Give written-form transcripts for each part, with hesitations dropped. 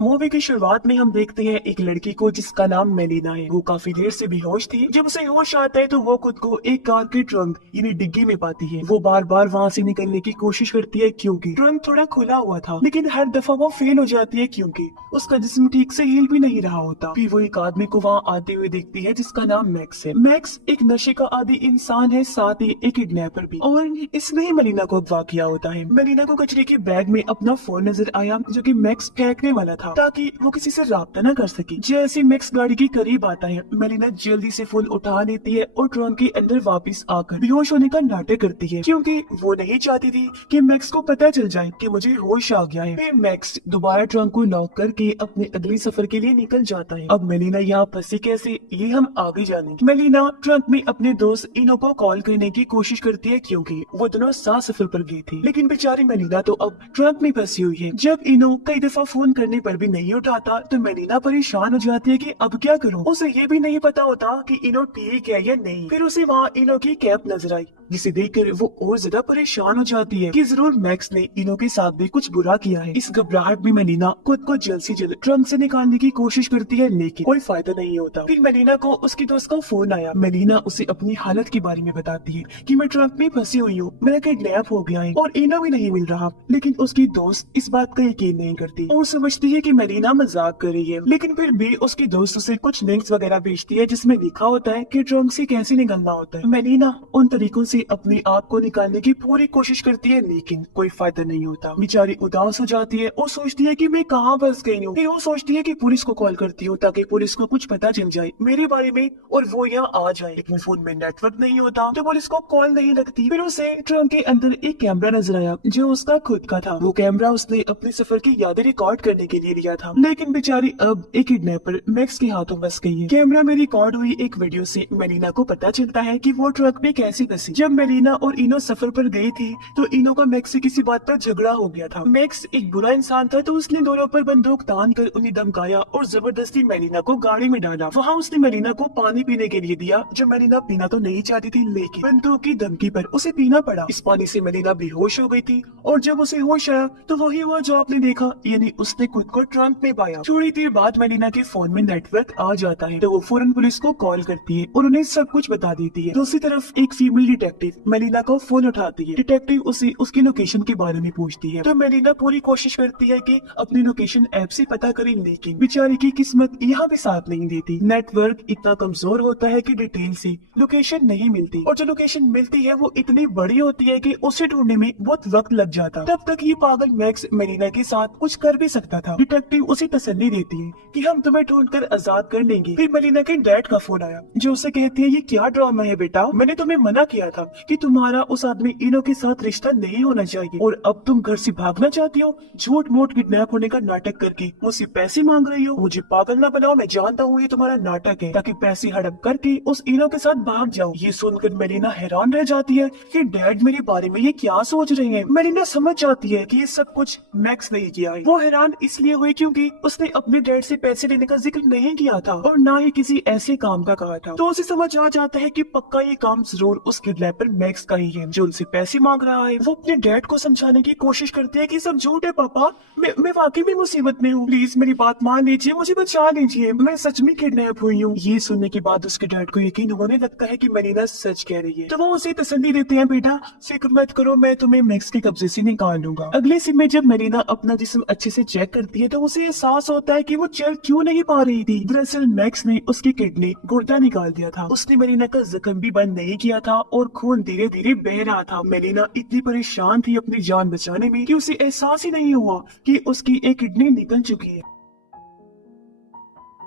Movie की शुरुआत में हम देखते हैं एक लड़की को जिसका नाम मेलिना है। वो काफी देर से बेहोश थी। जब उसे होश आता है तो वो खुद को एक कार के ट्रंक यानी डिग्गी में पाती है। वो बार बार वहाँ से निकलने की कोशिश करती है क्योंकि ट्रंक थोड़ा खुला हुआ था, लेकिन हर दफा वो फेल हो जाती है क्योंकि उसका जिस्म ठीक से हिल भी नहीं रहा होता। फिर वो एक आदमी को वहाँ आते हुए देखती है जिसका नाम मैक्स है। मैक्स एक नशे का आदी इंसान है, साथ ही एक किडनैपर भी, और इसने ही मेलिना को अगवा किया होता है। मेलिना को कचरे के बैग में अपना फोन नजर आया जो कि मैक्स फेंकने वाला था ताकि वो किसी से राब्ता न कर सके। जैसे मैक्स गाड़ी के करीब आता है, मेलिना जल्दी से फोन उठा लेती है और ट्रंक के अंदर वापस आकर बेहोश होने का नाटक करती है क्योंकि वो नहीं चाहती थी कि मैक्स को पता चल जाए कि मुझे होश आ गया है। फिर मैक्स दोबारा ट्रंक को लॉक करके अपने अगले सफर के लिए निकल जाता है। अब मेलिना यहाँ फंसी कैसे, ये हम आगे जानेंगे। मेलिना ट्रंक में अपने दोस्त इनो को कॉल करने की कोशिश करती है क्योंकि वो दोनों साथ सफर पर गई थी, लेकिन बेचारी मेलिना तो अब ट्रंक में फंसी हुई है। जब इनो कई दफा फोन करने पर भी नहीं उठाता तो मेलिना परेशान हो जाती है कि अब क्या करूं। उसे ये भी नहीं पता होता कि इनो ठीक है या नहीं। फिर उसे वहाँ इनो की कैप नजर आई जिसे देखकर वो और ज्यादा परेशान हो जाती है कि जरूर मैक्स ने इनो के साथ भी कुछ बुरा किया है। इस घबराहट में मेलिना खुद को जल्द से जल्द ट्रंक से निकालने की कोशिश करती है, लेकिन कोई फायदा नहीं होता। फिर मेलिना को उसकी दोस्त का फोन आया। मेलिना उसे अपनी हालत के बारे में बताती है कि मैं ट्रंक में फंसी हुई हूँ, मेरा किडनैप हो गया है और इनो भी नहीं मिल रहा। लेकिन उसकी दोस्त इस बात का यकीन नहीं करती और समझती है कि मेलिना मजाक कर रही है। लेकिन फिर भी उसकी दोस्त उसे कुछ लिंक्स वगैरह भेजती है जिसमें लिखा होता है कि ट्रंक से कैसे निकलना होता है। मेलिना उन तरीकों से अपने आप को निकालने की पूरी कोशिश करती है, लेकिन कोई फायदा नहीं होता। बेचारी उदास हो जाती है और सोचती है कि मैं कहाँ फंस गई हूँ। फिर वो सोचती है कि पुलिस को कॉल करती हूँ ताकि पुलिस को कुछ पता चल जाए मेरे बारे में और वो यहाँ आ जाए। लेकिन फोन में नेटवर्क नहीं होता तो पुलिस को कॉल नहीं लगती। फिर उसे ट्रंक के अंदर एक कैमरा नजर आया जो उसका खुद का था। वो कैमरा उसने अपने सफर की यादें रिकॉर्ड करने के लिए लिया था, लेकिन बेचारी अब एक किडनैपर मैक्स के हाथों फंस गई है। कैमरा में रिकॉर्ड हुई एक वीडियो से मेलिना को पता चलता है कि वो ट्रक में कैसे फंसी। जब मेलिना और इनो सफर पर गई थी तो इनो का मैक्स से किसी बात पर झगड़ा हो गया था। मैक्स एक बुरा इंसान था तो उसने दोनों पर बंदूक तान कर उन्हें धमकाया और जबरदस्ती मेलिना को गाड़ी में डाला। वहाँ उसने मेलिना को पानी पीने के लिए दिया जो मेलिना पीना तो नहीं चाहती थी, लेकिन बंदूक की धमकी पर उसे पीना पड़ा। इस पानी से मेलिना बेहोश हो गई थी और जब उसे होश आया तो वही हुआ जो आपने देखा, यानी उसने खुद को ट्रंक में पाया। थोड़ी देर बाद मेलिना के फोन में नेटवर्क आ जाता है तो वो फौरन पुलिस को कॉल करती है और उन्हें सब कुछ बता देती है। दूसरी तरफ एक फीमेल डिटेक्टिव मेलिना को फोन उठाती है। डिटेक्टिव उसे उसकी लोकेशन के बारे में पूछती है तो मेलिना पूरी कोशिश करती है कि अपनी लोकेशन ऐप से पता करे, लेकिन बेचारी की किस्मत यहाँ भी साथ नहीं देती। नेटवर्क इतना कमजोर होता है कि डिटेल से लोकेशन नहीं मिलती और जो लोकेशन मिलती है वो इतनी बड़ी होती है कि उसे ढूंढने में बहुत वक्त लग जाता। तब तक ये पागल मैक्स मेलिना के साथ कुछ कर भी सकता था। डिटेक्टिव उसे तसल्ली देती है कि हम तुम्हें ढूंढकर आजाद कर लेंगे। फिर मेलिना के डैड का फोन आया जो उसे कहती है ये क्या ड्रामा है बेटा, मैंने तुम्हें मना किया था कि तुम्हारा उस आदमी इनो के साथ रिश्ता नहीं होना चाहिए और अब तुम घर से भागना चाहती हो। झूठ मूठ किडनैप होने का नाटक करके मुझसे पैसे मांग रही हो। मुझे पागल ना बनाओ, मैं जानता हूँ ये तुम्हारा नाटक है ताकि पैसे हड़प करके उस इनो के साथ भाग जाओ। ये सुनकर मेलिना हैरान रह जाती है कि डैड मेरे बारे में ये क्या सोच रहे हैं। मेलिना समझ जाती है कि ये सब कुछ मैक्स ने किया है। वो हैरान इसलिए हुई क्योंकि उसने अपने डैड से पैसे लेने का जिक्र नहीं किया था और ना ही किसी ऐसे काम का कहा था। तो उसे समझ आ जाता है कि पक्का ये काम जरूर उस किडनैपर मैक्स का ही है जो उनसे पैसे मांग रहा है। वो अपने डैड को समझाने की कोशिश करती है कि सब झूठ है पापा, मैं वाकई में मुसीबत में हूँ, प्लीज मेरी बात मान लीजिए, मुझे बचा लीजिए, मैं सच में किडनैप हुई हूँ। ये सुनने के बाद उसके डैड को यकीन होने लगता है कि मेलिना सच कह रही है तो वो उसे तसल्ली देते हैं, बेटा फिक्र मत करो, मैं तुम्हें मैक्स के कब्जे से निकाल लूंगा। अगले सीन में जब मेलिना अपना जिस्म अच्छे से चेक करती है तो उसे एहसास होता है कि वो चल क्यों नहीं पा रही थी। दरअसल मैक्स ने उसकी किडनी गुर्दा निकाल दिया था। उसने मेलिना का जख्म भी बंद नहीं किया था और खून धीरे धीरे बह रहा था। मेलिना इतनी परेशान थी अपनी जान बचाने में कि उसे एहसास ही नहीं हुआ कि उसकी एक किडनी निकल चुकी है।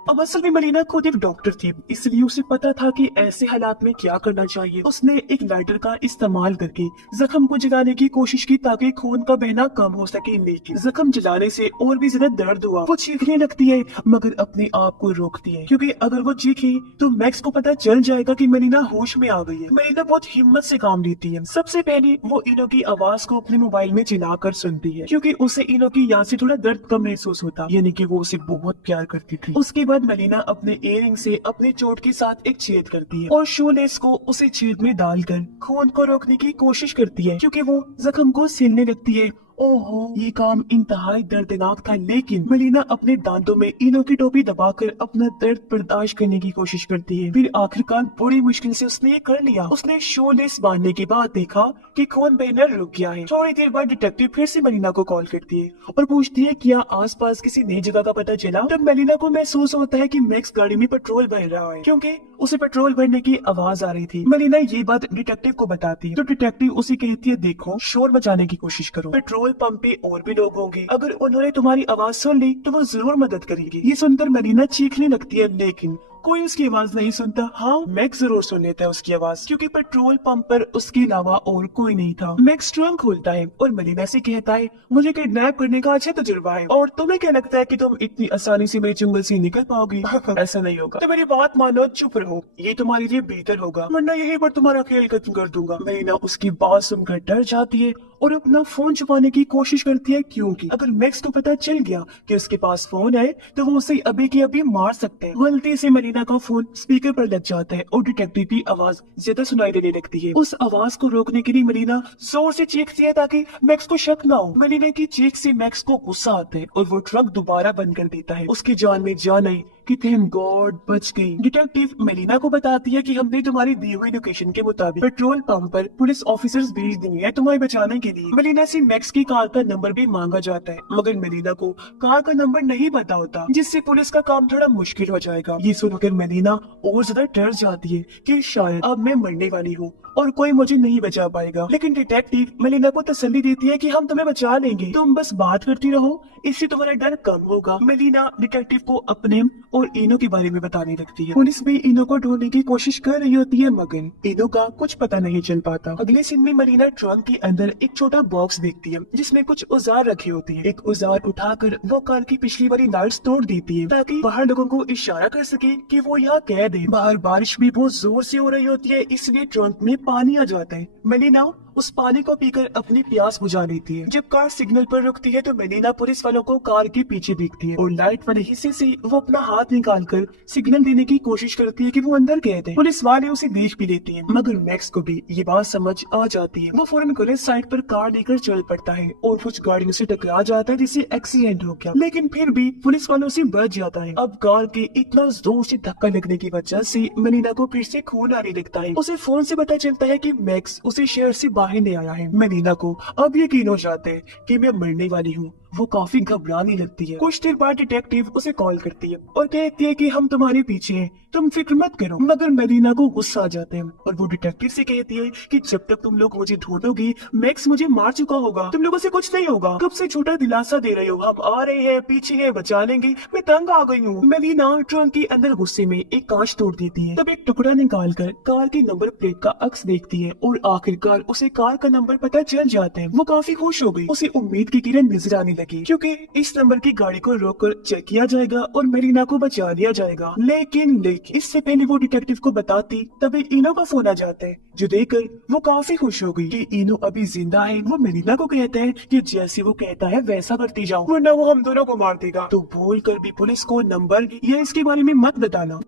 अब असल में मेलिना खुद एक डॉक्टर थी, इसलिए उसे पता था कि ऐसे हालात में क्या करना चाहिए। उसने एक लाइटर का इस्तेमाल करके जख्म को जलाने की कोशिश की ताकि खून का बहना कम हो सके, लेकिन जख्म जलाने से और भी ज्यादा दर्द हुआ। वो चीखने लगती है मगर अपने आप को रोकती है क्योंकि अगर वो चीखी तो मैक्स को पता चल जाएगा कि मेलिना होश में आ गई है। मेलिना बहुत हिम्मत से काम लेती है। सबसे पहले वो इनो की आवाज को अपने मोबाइल में चिल्लाकर सुनती है क्योंकि उसे इनो की याद से थोड़ा दर्द कम महसूस होता, यानी कि वो उसे बहुत प्यार करती थी। उसके बाद मेलिना अपने इयररिंग से अपने चोट के साथ एक छेद करती है और शूलेस को उसे छेद में डालकर खून को रोकने की कोशिश करती है क्योंकि वो जख्म को सिलने लगती है ओहो, ये काम इंतहाई दर्दनाक था, लेकिन मेलिना अपने दांतों में इनो की टोपी दबाकर अपना दर्द बर्दाश्त करने की कोशिश करती है। फिर आखिरकार बड़ी मुश्किल से उसने ये कर लिया। उसने शोलेस बांधने के बाद देखा कि खून बहना रुक गया है। थोड़ी देर बाद डिटेक्टिव फिर से मेलिना को कॉल करती है और पूछती है क्या आसपास किसी नई जगह का पता चला। तब मेलिना को महसूस होता है कि मैक्स गाड़ी में पेट्रोल भर रहा है, क्योंकि उसे पेट्रोल भरने की आवाज आ रही थी। मेलिना ये बात डिटेक्टिव को बताती है तो डिटेक्टिव उसे कहती है देखो, शोर बचाने की कोशिश करो, पेट्रोल पंप पे और भी लोग होंगे, अगर उन्होंने तुम्हारी आवाज सुन ली तो वो जरूर मदद करेंगे। ये सुनकर मेलिना चीखने लगती है, लेकिन कोई उसकी आवाज नहीं सुनता। हाँ, मैक्स जरूर सुन लेता है उसकी आवाज, क्योंकि पेट्रोल पंप पर उसके अलावा और कोई नहीं था। मैक्स ट्रंक खोलता है और मेलिना से कहता है मुझे किडनैप करने का अच्छा तजुर्बा है, और तुम्हें क्या लगता है कि तुम इतनी आसानी से मेरे जंगल से निकल पाओगी? ऐसा नहीं होगा, तो मेरी बात मानो, चुप रहो, ये तुम्हारे लिए बेहतर होगा, वरना यहीं पर तुम्हारा खेल खत्म कर दूंगा। मेलिना उसकी बात सुनकर डर जाती है और अपना फोन छुपाने की कोशिश करती है, क्योंकि अगर मैक्स को पता चल गया कि उसके पास फोन है तो वो उसे अभी के अभी मार सकते हैं। गलती से मेलिना का फोन स्पीकर पर लग जाता है और डिटेक्टिव की आवाज ज्यादा सुनाई देने लगती है। उस आवाज को रोकने के लिए मेलिना जोर से चीखती है ताकि मैक्स को शक ना हो। मेलिना की चीख से मैक्स को गुस्सा आता है और वो ट्रक दोबारा बंद कर देता है। उसकी जान में जान आई कि थैंक गॉड बच गई। डिटेक्टिव मेलिना को बताती है कि हमने तुम्हारी दी हुई लोकेशन के मुताबिक पेट्रोल पंप पर पुलिस ऑफिसर्स भेज दिए हैं तुम्हें बचाने के लिए। मेलिना से मैक्स की कार का नंबर भी मांगा जाता है, मगर मेलिना को कार का नंबर नहीं पता होता, जिससे पुलिस का काम थोड़ा मुश्किल हो जाएगा। ये सुनकर मेलिना और ज्यादा डर जाती है कि शायद अब मैं मरने वाली हूँ और कोई मुझे नहीं बचा पाएगा। लेकिन डिटेक्टिव मेलिना को तसल्ली देती है कि हम तुम्हें बचा लेंगे, तुम बस बात करती रहो, इससे तुम्हारा डर कम होगा। मेलिना डिटेक्टिव को अपने और इनो के बारे में बताने लगती है। पुलिस भी इनो को ढूंढने की कोशिश कर रही होती है, मगर इनो का कुछ पता नहीं चल पाता। अगले सीन में मेलिना ट्रंक के अंदर एक छोटा बॉक्स देखती है जिसमें कुछ औजार रखे होते हैं। एक औजार उठाकर वो कार की पिछली वाली लाइट्स तोड़ देती है ताकि बाहर लोगों को इशारा कर सके कि वो यहाँ कैद है। बाहर बारिश भी बहुत जोर से हो रही होती है, इसलिए ट्रंक में पानी आ जाता है। मेलिना उस पानी को पीकर अपनी प्यास बुझा लेती है। जब कार सिग्नल पर रुकती है तो मेलिना पुलिस वालों को कार के पीछे देखती है और लाइट वाले हिस्से से वो अपना हाथ निकालकर सिग्नल देने की कोशिश करती है कि वो अंदर गए थे। पुलिस वाले उसे देख भी लेते हैं, मगर मैक्स को भी ये बात समझ आ जाती है। वो फौरन कॉलेज साइड पर कार लेकर चल पड़ता है और कुछ गाड़ियों से टकरा जाता है जिससे एक्सीडेंट हो गया, लेकिन फिर भी पुलिस वालों से बच जाता है। अब कार के इतना जोर से धक्का लगने की वजह से मेलिना को फिर से खून आने लगता है। उसे फोन से पता चलता है कि मैक्स उसे शहर से बाहर ले आया है। मेलिना को अब यकीन हो जाता है कि मैं मरने वाली हूँ। वो काफी घबराने लगती है। कुछ देर बाद डिटेक्टिव उसे कॉल करती है और कहती है कि हम तुम्हारे पीछे हैं, तुम फिक्र मत करो। मगर मेलिना को गुस्सा आ जाता है और वो डिटेक्टिव से कहती है कि जब तक तुम लोग मुझे ढूंढोगी मैक्स मुझे मार चुका होगा, तुम लोगों से कुछ नहीं होगा। कब से छोटा दिलासा दे रहे हो, हम आ रहे हैं, पीछे है, बचा लेंगे। मैं तंग आ गई हूँ। मेलिना ट्रंक के अंदर गुस्से में एक कांच तोड़ देती है, तब एक टुकड़ा निकाल कर कार के नंबर प्लेट का अक्स देखती है और आखिरकार उसे कार का नंबर पता चल जाता है। वो काफी खुश हो गई। उसे उम्मीद की किरण नजर आने लगी, क्योंकि इस नंबर की गाड़ी को रोककर चेक किया जाएगा और मेलिना को बचा लिया जाएगा। लेकिन इससे पहले वो डिटेक्टिव को बताती तभी इनो का फोन आ जाता है, जो देखकर वो काफी खुश हो गई कि इनो अभी जिंदा है। वो मेलिना को कहता है कि जैसे वो कहता है वैसा करती जाओ, वरना वो हम दोनों को मार देगा। तो भूल कर भी पुलिस को नंबर या इसके बारे में मत बताना।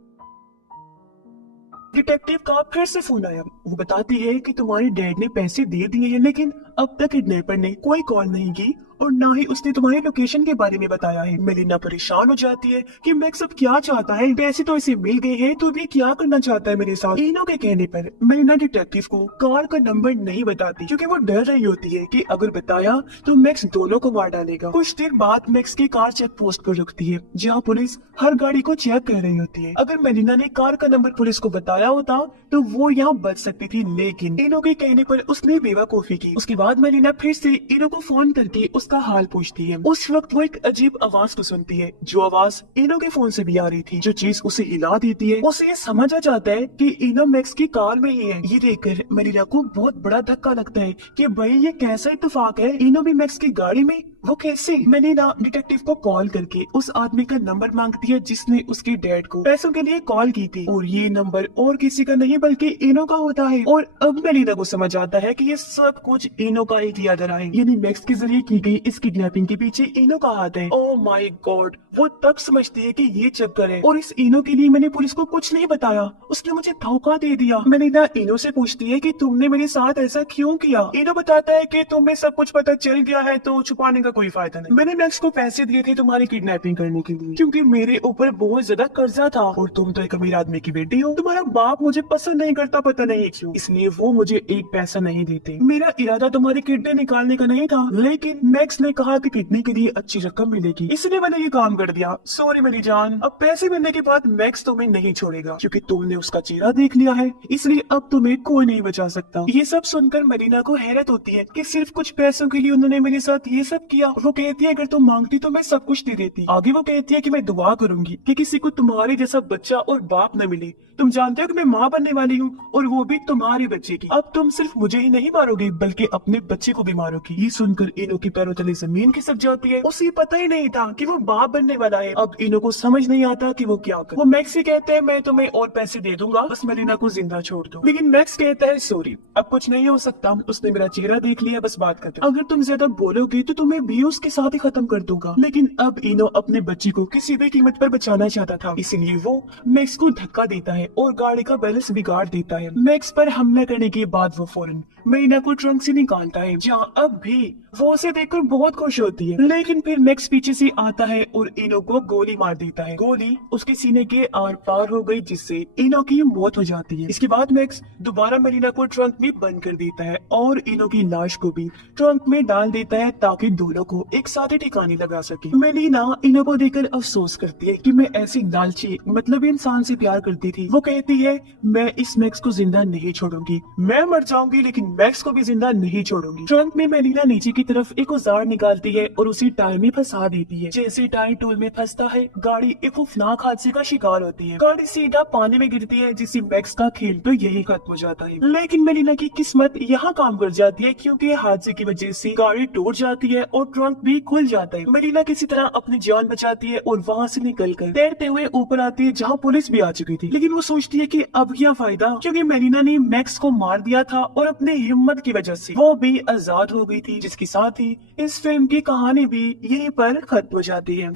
डिटेक्टिव का फिर से फोन आया। वो बताती है कि तुम्हारे डैड ने पैसे दे दिए हैं, लेकिन अब तक किडनैपर ने कोई कॉल नहीं की और ना ही उसने तुम्हारी लोकेशन के बारे में बताया है। मेलिना परेशान हो जाती है कि मैक्स अब क्या चाहता है, पैसे तो इसे मिल गए हैं तो भी क्या करना चाहता है मेरे साथ। इनो के कहने पर मेलिना डिटेक्टिव को कार का नंबर नहीं बताती, क्योंकि वो डर रही होती है कि अगर बताया तो मैक्स दोनों को मार डालेगा। कुछ देर बाद मैक्स की कार चेक पोस्ट पर रुकती है, जहाँ पुलिस हर गाड़ी को चेक कर रही होती है। अगर मेलिना ने कार का नंबर पुलिस को बताया होता तो वो यहाँ बच सकती थी, लेकिन इनो के कहने पर उसने बेवकूफी की। उसके बाद मेलिना फिर से इनो को फोन करके उसका हाल पूछती है। उस वक्त वो एक अजीब आवाज को सुनती है, जो आवाज इनो के फोन से भी आ रही थी। जो चीज उसे हिला देती है, उसे ये समझ आ जाता है कि इनो मैक्स की कार में ही है। ये देखकर मेलिना को बहुत बड़ा धक्का लगता है कि भाई ये कैसा इत्तेफाक है, इनो भी मैक्स की गाड़ी में वो कैसे? मैंने ना डिटेक्टिव को कॉल करके उस आदमी का नंबर मांग दिया जिसने उसके डैड को पैसों के लिए कॉल की थी, और ये नंबर और किसी का नहीं बल्कि इनो का होता है। और अब मेलिना को समझ आता है कि ये सब कुछ इनो का एक यादरा है, यानी मैक्स के जरिए की गई इस किडनैपिंग के पीछे इनो का हाथ है। ओह माय गॉड, वो तब समझती है कि ये चक्कर है, और इस इनो के लिए मैंने पुलिस को कुछ नहीं बताया, उसने मुझे धोखा दे दिया। मेलिना इनो से पूछती है कि तुमने मेरे साथ ऐसा क्यों किया। इनो बताता है कि तुम्हें सब कुछ पता चल गया है तो छुपाने का कोई फायदा नहीं। मैंने मैक्स को पैसे दिए थे तुम्हारी किडनैपिंग करने के लिए, क्योंकि मेरे ऊपर बहुत ज्यादा कर्जा था, और तुम तो एक अमीर आदमी की बेटी हो। तुम्हारा बाप मुझे पसंद नहीं करता, पता नहीं क्यों, इसलिए वो मुझे एक पैसा नहीं देते। मेरा इरादा तुम्हारी किडनी निकालने का नहीं था, लेकिन मैक्स ने कहा कि किडनी के लिए अच्छी रकम मिलेगी, इसलिए मैंने ये काम कर दिया। सॉरी मेरी जान। अब पैसे मिलने के बाद मैक्स तुम्हें नहीं छोड़ेगा, क्योंकि तुमने उसका चेहरा देख लिया है, इसलिए अब तुम्हें कोई नहीं बचा सकता। ये सब सुनकर मेलिना को हैरत होती है कि सिर्फ कुछ पैसों के लिए उन्होंने मेरे साथ ये सब किया। वो कहती है अगर तुम मांगती तो मैं सब कुछ दे देती। आगे वो कहती है कि मैं दुआ करूंगी कि किसी को तुम्हारे जैसा बच्चा और बाप न मिले। तुम जानते हो कि मैं माँ बनने वाली हूँ, और वो भी तुम्हारे बच्चे की। अब तुम सिर्फ मुझे ही नहीं मारोगी बल्कि अपने बच्चे को भी मारोगी। ये सुनकर इनो की पैरों तले जमीन खिसक जाती है। उसे पता ही नहीं था कि वो बाप बनने वाला है। अब इनो को समझ नहीं आता कि वो क्या करे। वो मैक्स से कहते हैं मैं तुम्हें और पैसे दे दूंगा, बस मेलिना को जिंदा छोड़ दो। लेकिन मैक्स कहता है सॉरी, अब कुछ नहीं हो सकता, उसने मेरा चेहरा देख लिया, बस बात खत्म। अगर तुम ज्यादा बोलोगे तो तुम्हें भी उसके साथ ही खत्म कर दूंगा। लेकिन अब इनो अपने बच्चे को किसी भी कीमत पर बचाना चाहता था, इसलिए वो मैक्स को धक्का देता है और गाड़ी का बैलेंस बिगाड़ देता है। मैक्स पर हमला करने के बाद वो फौरन मेलिना को ट्रंक से निकालता है, जहाँ अब भी वो उसे देखकर बहुत खुश होती है। लेकिन फिर मैक्स पीछे से आता है और इनो को गोली मार देता है। गोली उसके सीने के आर पार हो गई, जिससे इनो की मौत हो जाती है। इसके बाद मैक्स दोबारा मेलिना को ट्रंक में बंद कर देता है और इनो की लाश को भी ट्रंक में डाल देता है, ताकि दोनों को एक साथ ही ठिकाने लगा सके। मेलिना इनो को देखकर अफसोस करती है कि मैं ऐसी लालची मतलब इंसान से प्यार करती थी। वो कहती है मैं इस मैक्स को जिंदा नहीं छोड़ूंगी, मैं मर जाऊंगी लेकिन मैक्स को भी जिंदा नहीं छोड़ूंगी। ट्रंक में मेलिना नीचे की तरफ एक औजार निकालती है और उसी टायर में फंसा देती है। जैसे टायर टूल में फंसता है, गाड़ी एक खौफनाक हादसे का शिकार होती है। गाड़ी सीधा पानी में गिरती है, जिससे मैक्स का खेल तो यही खत्म हो जाता है। लेकिन मेलिना की किस्मत यहाँ काम कर जाती है, क्योंकि हादसे की वजह से गाड़ी टूट जाती है और ट्रंक भी खुल जाता है। मेलिना किसी तरह अपनी जान बचाती है और वहाँ से निकलकर तैरते हुए ऊपर आती है, जहाँ पुलिस भी आ चुकी थी। लेकिन वो सोचती है कि अब क्या फायदा, क्योंकि मेलिना ने मैक्स को मार दिया था और अपने हिम्मत की वजह से वो भी आजाद हो गई थी। जिसके साथ ही इस फिल्म की कहानी भी यहीं पर खत्म हो जाती है।